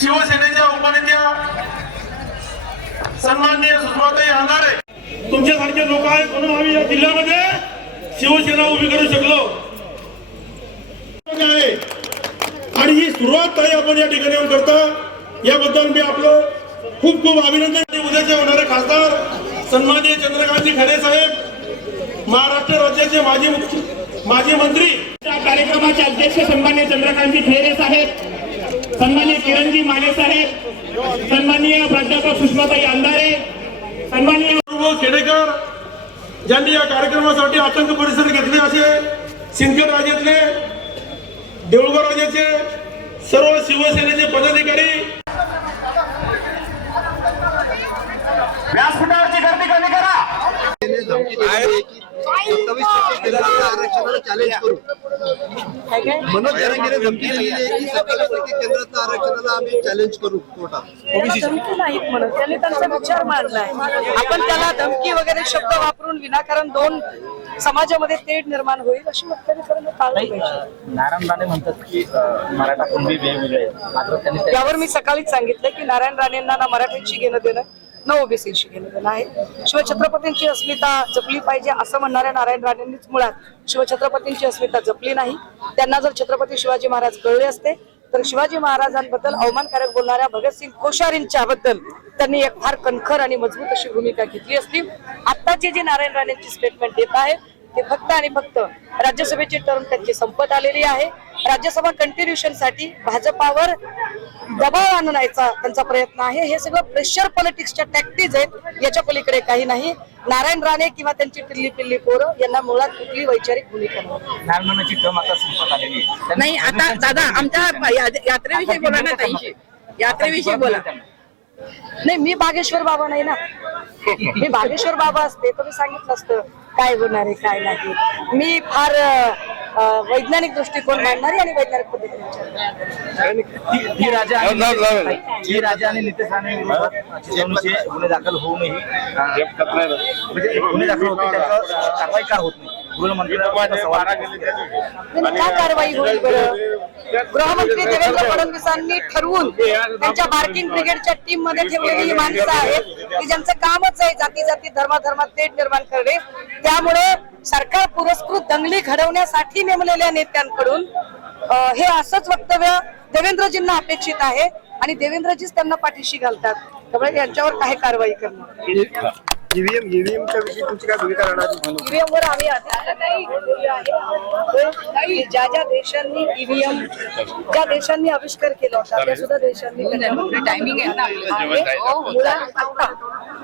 शिवसेनेच्या उपनेत्या सन्माननीय सुषमाताई अंधारे तुमच्यासारखे लोक आहेत म्हणून आम्ही या जिल्ह्यामध्ये शिवसेना उभी करू शकलो. आणि ही सुरुवात काही आपण या ठिकाणी येऊन करता. याबद्दल मी आपलं खूप खूप अभिनंदन उद्याचे होणारे खासदार सन्माननीय चंद्रकांतजी खरे साहेब महाराष्ट्र राज्याचे माजी मुख्य माजी मंत्री. या कार्यक्रमाचे अध्यक्ष सन्मान्य चंद्रकांतजी खैरे साहेब सन्मान्य किरणजी माने साहेब सन्माननीय प्राध्यापक सुषमाताई अंधारे सन्माननीय खेडेकर ज्यांनी या कार्यक्रमासाठी आतंक परिसर घेतले असे सिंदखेड राजातले देऊळगाव राजाचे सर्व शिवसेनेचे पदाधिकारी. व्यासपीठावरची गर्दी कमी करा. सत्तावीस टक्के आरक्षणाला चॅलेंज करू. मनोज जरांगीने धमकी दिलेली आहे की केंद्राचं आरक्षणाला आम्ही चॅलेंज करू कोर्टात नाहीत म्हणत. त्यांनी त्यांचा विचार मांडलाय आपण त्याला धमकी वगैरे शब्द वापरून विनाकारण दोन समाजामध्ये तेढ निर्माण होईल अशी वक्तव्य करणं टाळलं पाहिजे. नारायण राणे म्हणतात की मराठा कुणबी वेगवेगळे. मात्र त्यांनी त्या- यावर मी सकाळीच सांगितलं की नारायण राणेंना ना मराठीशी घेणं देणं न ओबीसीशी गेलेलं आहे. शिवछत्रपतींची अस्मिता जपली पाहिजे असं म्हणणाऱ्या नारायण राणेंनीच मुळात शिवछत्रपतींची अस्मिता जपली नाही. त्यांना जर छत्रपती शिवाजी महाराज कळले असते तर शिवाजी महाराजांबद्दल अवमानकारक बोलणाऱ्या भगतसिंग कोश्यारींच्या बद्दल त्यांनी एक फार कणखर आणि मजबूत अशी भूमिका घेतली असती. आत्ताची जी नारायण राणेंची स्टेटमेंट येत आहे ते फक्त आणि फक्त राज्यसभेची टर्म त्यांची संपत आलेली आहे. राज्यसभा कंटिन्युशनसाठी भाजपावर दबाव आणण्याचा त्यांचा प्रयत्न आहे. हे सगळं प्रेशर पॉलिटिक्सच्या टॅक्टिक्स आहेत. याच्या पलीकडे काही नाही. नारायण राणे किंवा त्यांची टिल्ली पिल्ली पोरं यांना मुळात कुठली वैचारिक भूमिका नाही. आता संपत आलेली आहे. त्यांनी- नाही आता दादा आमच्या यात्रेविषयी बोला ना ताई. यात्रेविषयी बोला. नाही मी बागेश्वर बाबा नाही ना. मी बागेश्वर बाबा असते तर मी सांगितलं असतं काय होणार आहे काय नाही. मी फार वैज्ञानिक दृष्टिकोन मांडणारी आणि वैज्ञानिक पद्धतीने विचार ती- राजा आणि ती राजा आणि नितेश राणे गुन्हे दाखल होऊ नये. म्हणजे गुन्हे दाखल होते कारवाई का होत नाही. का कारवाई होईल बरं? गृहमंत्री देवेंद्र फडणवीसांनी ठरवून त्यांच्या मार्किंग ब्रिगेडच्या टीममध्ये ठेवलेली ही माणसं आहेत की ज्यांचं कामच आहे जाती जाती धर्माधर्मात तेढ निर्माण करणे. त्यामुळे सरकार पुरस्कृत दंगली घडवण्यासाठी नेमलेल्या नेत्यांकडून हे असंच वक्तव्य देवेंद्रजींना अपेक्षित आहे आणि देवेंद्रजीच त्यांना पाठीशी घालतात. त्यामुळे यांच्यावर काही कारवाई करणं ईव्हीएम ईव्हीएमच्या विषयी तुमची काय भूमिका राहणार? ईव्हीएम वर आम्ही बोललेलो आहे. ज्या ज्या देशांनी ईव्हीएम ज्या देशांनी आविष्कार केला होता त्या सुद्धा देशांनी टायमिंग आहे ना. आहे. मुळात आता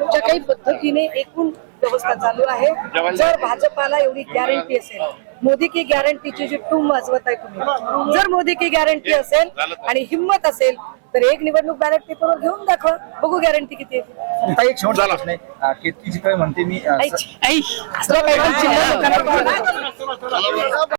ज्या काही पद्धतीने एकूण व्यवस्था चालू आहे. जर भाजपाला एवढी गॅरंटी असेल मोदी की गॅरंटीची जी टूम वाजवत आहे तुम्ही जर मोदी की गॅरंटी असेल आणि हिंमत असेल तर एक निवडणूक बॅलेट पेपरवर घेऊन दाखवा. बघू गॅरंटी किती आहे. आता एक शेवटचा प्रश्न आहे. अं, केतकी चितळे म्हणते मी अं, स- दुसरं काही पण चिल्लर लोकांना पाहू नका.